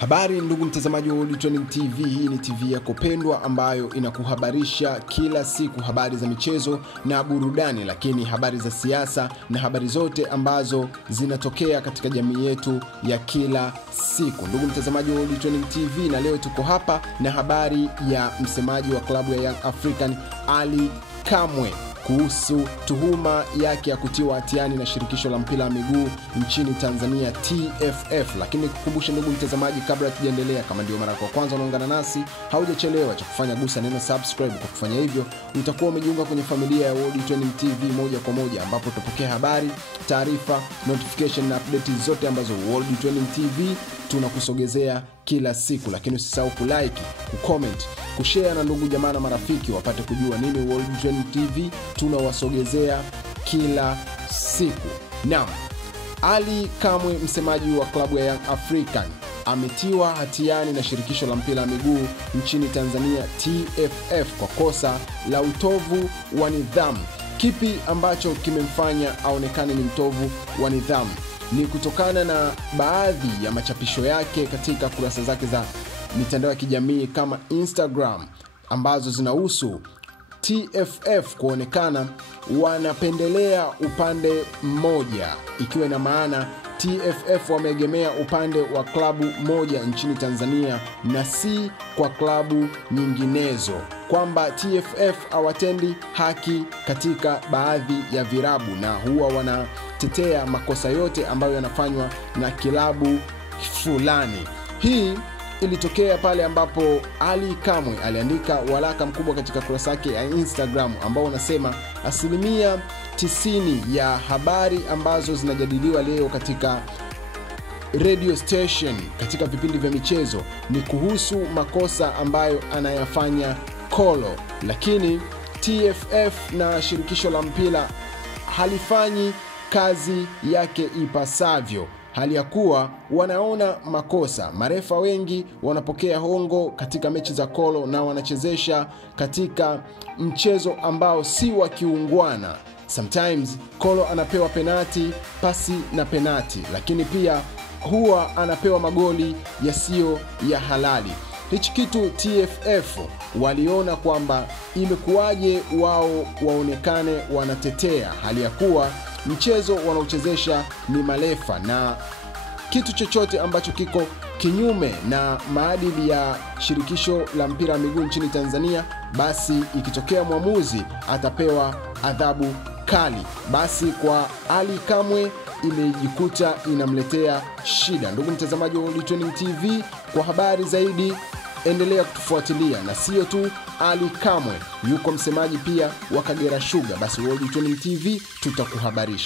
Habari ndugu mtazamaji wa World Trending TV. Hii ni TV yako pendwa ambayo inakuhabarisha kila siku habari za michezo na burudani, lakini habari za siasa na habari zote ambazo zinatokea katika jamii yetu ya kila siku. Ndugu mtazamaji wa World Trending TV, na leo tuko hapa na habari ya msemaji wa klabu ya Young African Ally Kamwe kuhusu tuhuma yake ya kutiwa hatiani na shirikisho la mpira wa miguu nchini Tanzania TFF. Lakini kukumbusha ndugu mtazamaji, kabla tujaendelea, kama ndio mara kwa kwanza unaungana nasi, haujachelewa cha kufanya, gusa neno subscribe. Kwa kufanya hivyo utakuwa umejiunga kwenye familia ya World Trending TV moja kwa moja, ambapo tutapokea habari, taarifa, notification na update zote ambazo World Trending TV tunakusogezea kila siku. Lakini usisahau kulike, kucomment, kushare na ndugu jamaa na marafiki wapate kujua nini World Trending TV tunawasogezea kila siku. Naam, Ally Kamwe, msemaji wa klabu ya Young African, ametiwa hatiani na shirikisho la mpira wa miguu nchini Tanzania TFF kwa kosa la utovu wa nidhamu. Kipi ambacho kimemfanya aonekane ni mtovu wa nidhamu? Ni kutokana na baadhi ya machapisho yake katika kurasa zake za mitandao ya kijamii kama Instagram, ambazo zinahusu TFF kuonekana wanapendelea upande mmoja, ikiwa na maana TFF wameegemea upande wa klabu moja nchini Tanzania na si kwa klabu nyinginezo, kwamba TFF hawatendi haki katika baadhi ya virabu na huwa wanatetea makosa yote ambayo yanafanywa na kilabu fulani. Hii ilitokea pale ambapo Ally Kamwe aliandika waraka mkubwa katika kurasa yake ya Instagram ambao unasema 90% ya habari ambazo zinajadiliwa leo katika radio station, katika vipindi vya michezo, ni kuhusu makosa ambayo anayafanya Kolo, lakini TFF na shirikisho la mpira halifanyi kazi yake ipasavyo, hali ya kuwa wanaona makosa. Marefa wengi wanapokea hongo katika mechi za Kolo na wanachezesha katika mchezo ambao si wa kiungwana. Sometimes Kolo anapewa penati pasi na penati, lakini pia huwa anapewa magoli yasiyo ya halali. Hichi kitu TFF waliona kwamba imekuwaje wao waonekane wanatetea, hali ya kuwa mchezo wanaochezesha ni marefa, na kitu chochote ambacho kiko kinyume na maadili ya shirikisho la mpira wa miguu nchini Tanzania, basi ikitokea mwamuzi atapewa adhabu kali. Basi kwa Ally Kamwe imejikuta inamletea shida. Ndugu mtazamaji wa World Trending TV, kwa habari zaidi endelea kutufuatilia, na sio tu Ally Kamwe, yuko msemaji pia wa Kagera Sugar. Basi World Trending TV tutakuhabarisha.